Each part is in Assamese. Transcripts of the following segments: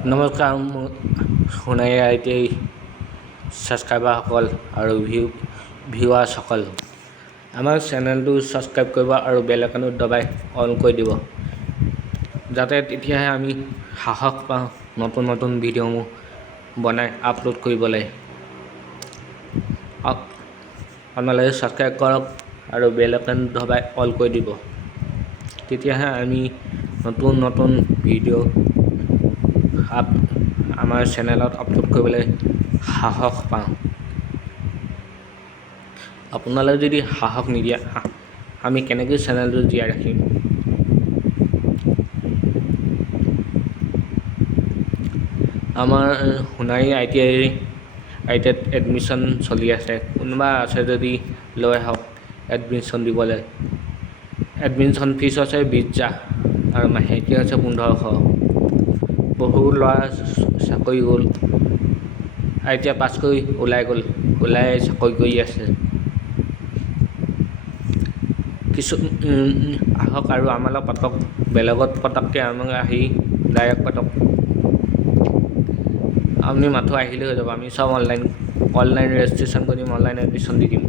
নমস্কাৰ সোণাৰী আইটি ছাবস্ক্ৰাইবাৰসকল আৰু ভিউৱাৰসকল, আমাৰ চেনেলটো ছাবস্ক্ৰাইব কৰিব আৰু বেল আইকনটো দবাই অন কৰি দিব, যাতে তেতিয়াহে আমি সাহস পাওঁ নতুন নতুন ভিডিঅ'সমূহ বনাই আপলোড কৰিবলৈ। আপোনালোকে ছাবস্ক্ৰাইব কৰক আৰু বেল আইকনটো দবাই অল কৰি দিব, তেতিয়াহে আমি নতুন নতুন ভিডিঅ' আমাৰ চেনেলত আপলোড কৰিবলৈ সাহস পাওঁ। আপোনালোকে যদি সাহস নিদিয়ে আমি কেনেকৈ চেনেলটো জীয়াই ৰাখিম। আমাৰ সোণাৰী আইটিআইত এডমিশ্যন চলি আছে, কোনোবা আছে যদি লৈ আহক এডমিশ্যন দিবলৈ। এডমিশ্যন ফিজ হৈছে 20,000 আৰু মাহেকীয়া হৈছে 1500। বহু ল'ৰা চাকৰি গ'ল, আইটিআই পাছ কৰি ওলাই চাকৰি কৰি আছে। কিছু আহক আৰু আমাৰ লগত পাতক, বেলেগত পতাককৈ আমাক আহি ডাইৰেক্ট পাতক। আপুনি মাথো আহিলে হৈ যাব, আমি চব অনলাইন ৰেজিষ্ট্ৰেশ্যন কৰি দিম, অনলাইন এডমিশ্যন দি দিম।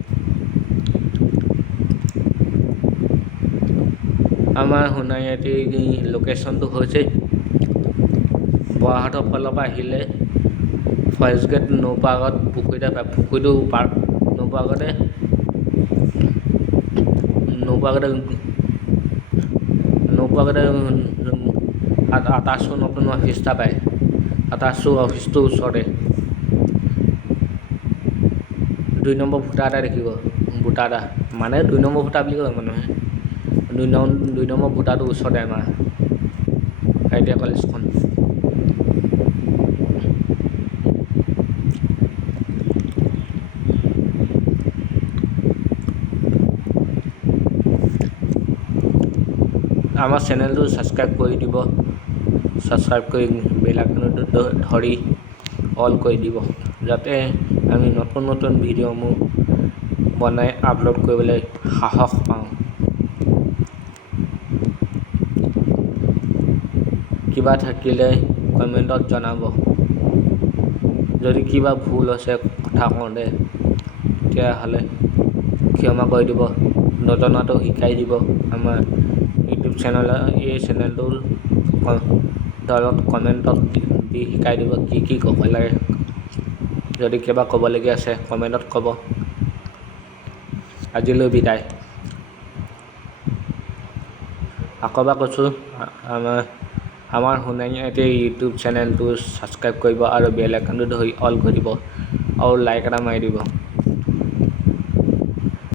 আমাৰ সোণাৰী আইটি লোকেশ্যনটো হৈছে বৰাহাটৰ ফালৰ পৰা আহিলে ফৰেষ্ট গেট নৌপাৰ আগত পুখুৰীতে পায়। পুখুৰীটো পাৰ নৌপাৰ আগতে আটাচু নতুন অফিচ এটা পায়। আটাচু অফিচটোৰ ওচৰতে 2 নম্বৰ ফুটা এটা দেখিব, বুটা এটা মানে 2 নম্বৰ ফুটা বুলি কয় মানুহে। 2 নম্বৰ বুটাটোৰ ওচৰতে আমাৰ আইটিআই কলেজখন। আমাৰ চেনেলটো ছাবস্ক্ৰাইব কৰি দিব, ছাবস্ক্ৰাইব কৰি বেল আইকনটো ধৰি অল কৰি দিব, যাতে আমি নতুন নতুন ভিডিঅ'সমূহ বনাই আপলোড কৰিবলৈ সাহস পাওঁ। কিবা থাকিলে কমেণ্টত জনাব, যদি কিবা ভুল হৈছে কথা কওঁতে তেতিয়াহ'লে ক্ষমা কৰি দিব, নজনাটো শিকাই দিব। আমাৰ ইউটিউব এই চেনেলটোৰ তলত কমেণ্টত দি শিকাই দিব কি ক'ব লাগে। যদি কিবা ক'বলগীয়া আছে কমেণ্টত ক'ব। আজিলৈ বিদায়। আকৌ এবাৰ কৈছোঁ, আমাৰ সোণাৰী আইটি ইউটিউব চেনেলটো ছাবস্ক্ৰাইব কৰিব আৰু বেল আইকনটো ধৰি অল কৰি দিব আৰু লাইক এটা মাৰি দিব।